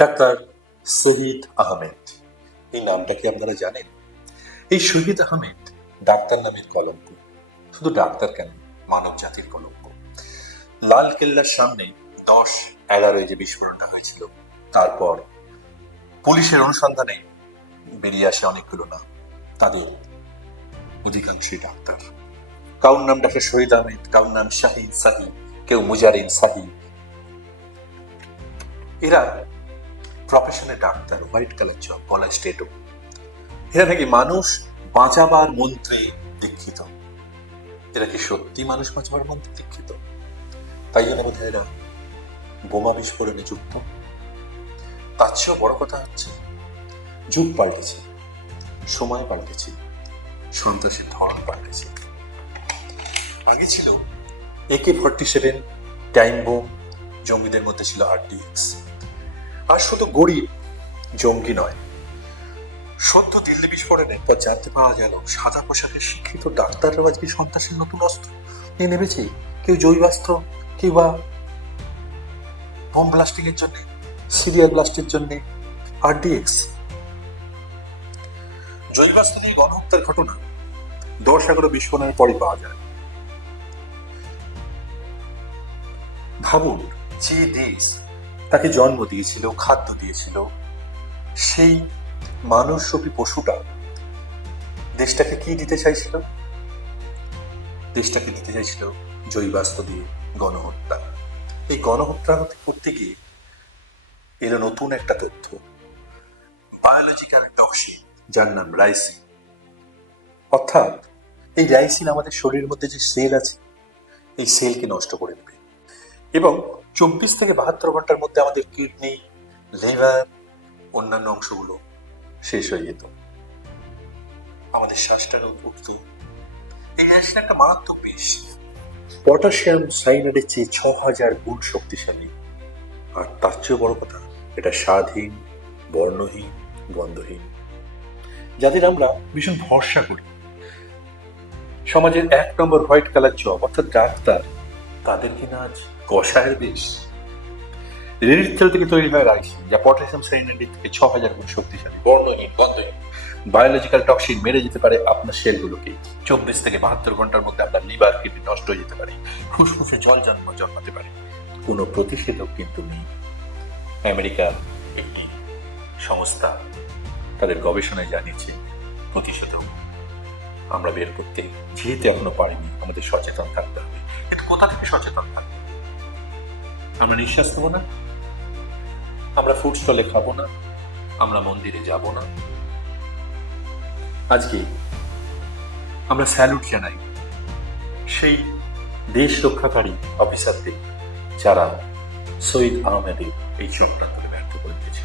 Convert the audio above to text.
Doctor শহীদ আহমেদ, এই নামটা কি আপনারা জানেন? এই শহীদ আহমেদ ডাক্তার নামের কলঙ্ক। শুধু ডাক্তার কেন, মানব জাতির কলঙ্ক। লাল কেল্লার সামনে 10/11 যে বিস্ফোরণটা হয়েছিল, তারপর পুলিশের অনুসন্ধানে বেরিয়ে আসে অনেকগুলো নাম। তাদের অধিকাংশই ডাক্তার। কাউর নাম ডাক্তার শহীদ আহমেদ, কাউর নাম শাহিদ সাহি, কেউ মুজারিন সাহি। এরা প্রফেশনে ডাক্তার, হোয়াইট কালার জব, গলায় স্টেটো। এরা নাকি মানুষ বাঁচাবার মন্ত্রে দীক্ষিত। এরা কি সত্যি মানুষ বাঁচাবার মন্ত্রে দীক্ষিত? তাই জন্য বোধহয় এরা বোমা বিস্ফোরণে যুক্ত। তার চেয়েও বড় কথা হচ্ছে, যুগ পাল্টেছে, সময় পাল্টেছে, সন্ত্রাসের ধরন পাল্টেছে। আগে ছিল AK-47 টাইম বোম, জঙ্গিদের মধ্যে ছিল RDX। আর শুধু গরিব জঙ্গি নয়, সদ্য দিল্লি বিস্ফোরণের পর জানতে পাওয়া গেল সাদা পোশাকের শিক্ষিত ডাক্তাররাও আজকে সন্ত্রাসের নতুন অস্ত্র নিয়ে নেমেছে। কেউ জৈবাস্ত্র, কেউ বা বোম ব্লাস্টিং এর জন্য, সিরিয়াল ব্লাস্টের জন্য RDX। জৈবাস্ত্র নিয়ে গণহত্যার ঘটনা 10/11 বিস্ফোরণের পরই পাওয়া যায়। ভাবুন, যে দেশ তাকে জন্ম দিয়েছিল, খাদ্য দিয়েছিল, সেই মানুষরূপী পশুটা দেশটাকে কি দিতে চাইছিল? দেশটাকে দিতে চাইছিল জৈবাস্ত্র দিয়ে গণহত্যা। এই গণহত্যা করতে গিয়ে এলো নতুন একটা তথ্য, বায়োলজিক্যাল টক্সিন, যার নাম রাইসিন। অর্থাৎ এই রাইসিন আমাদের শরীরের মধ্যে যে সেল আছে, এই সেলকে নষ্ট করে দেবে এবং 24 থেকে 72 ঘন্টার মধ্যে আমাদের কিডনি, লিভার, অন্যান্য অংশগুলো শেষ হয়ে যেত, আমাদের শ্বাসটারও উঠত। এই রাইসিন একটা মারাত্মক বিষ, পটাশিয়াম সাইনাইডের চেয়ে 6000 গুণ শক্তিশালী। আর তার চেয়েও বড় কথা, এটা স্বাদহীন, বর্ণহীন, গন্ধহীন। যাদের আমরা ভীষণ ভরসা করি, সমাজের 1 নম্বর হোয়াইট কালার জব অর্থাৎ ডাক্তার, তাদের কিনা আজ কষায়ের দেশ। রেডির তেল থেকে তৈরি হয় রাইসিন, যা পটাশিয়াম সাইনাইডের থেকে 6000 গুণ শক্তিশালী, বর্ণহীন, গন্ধহীন। বায়োলজিক্যাল টক্সিন মেরে যেতে পারে আপনার সেলগুলোকে। 24 থেকে 72 ঘন্টার মধ্যে আপনার লিভার, কিডনি নষ্ট হয়ে যেতে পারে, ফুসফুসে জল জন্মাতে পারে। কোনো প্রতিষেধক কিন্তু নেই। আমেরিকার একটি সংস্থা তাদের গবেষণায় জানিয়েছে, প্রতিষেধক আমরা বের করতে যেহেতু এখনো পারিনি, আমাদের সচেতন থাকতে হবে। কিন্তু কোথা থেকে সচেতন থাকবো? আমরা নিঃশ্বাস নেবো না, আমরা ফুড স্টলে খাবো না, আমরা মন্দিরে যাব না। আজকে আমরা স্যালুট জানাই সেই দেশ রক্ষাকারী অফিসারদের, যারা শহীদ আহমেদের এই চক্রান্তকে ব্যর্থ করে দিয়েছে।